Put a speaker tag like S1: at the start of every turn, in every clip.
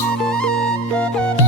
S1: ます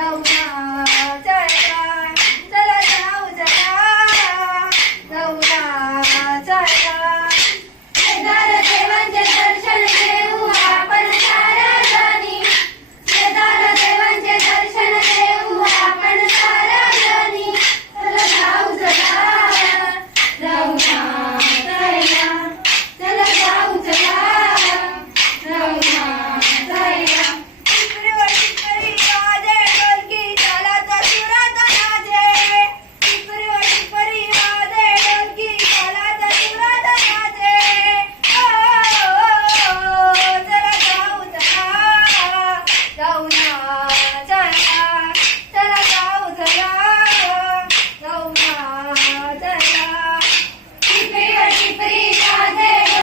S2: não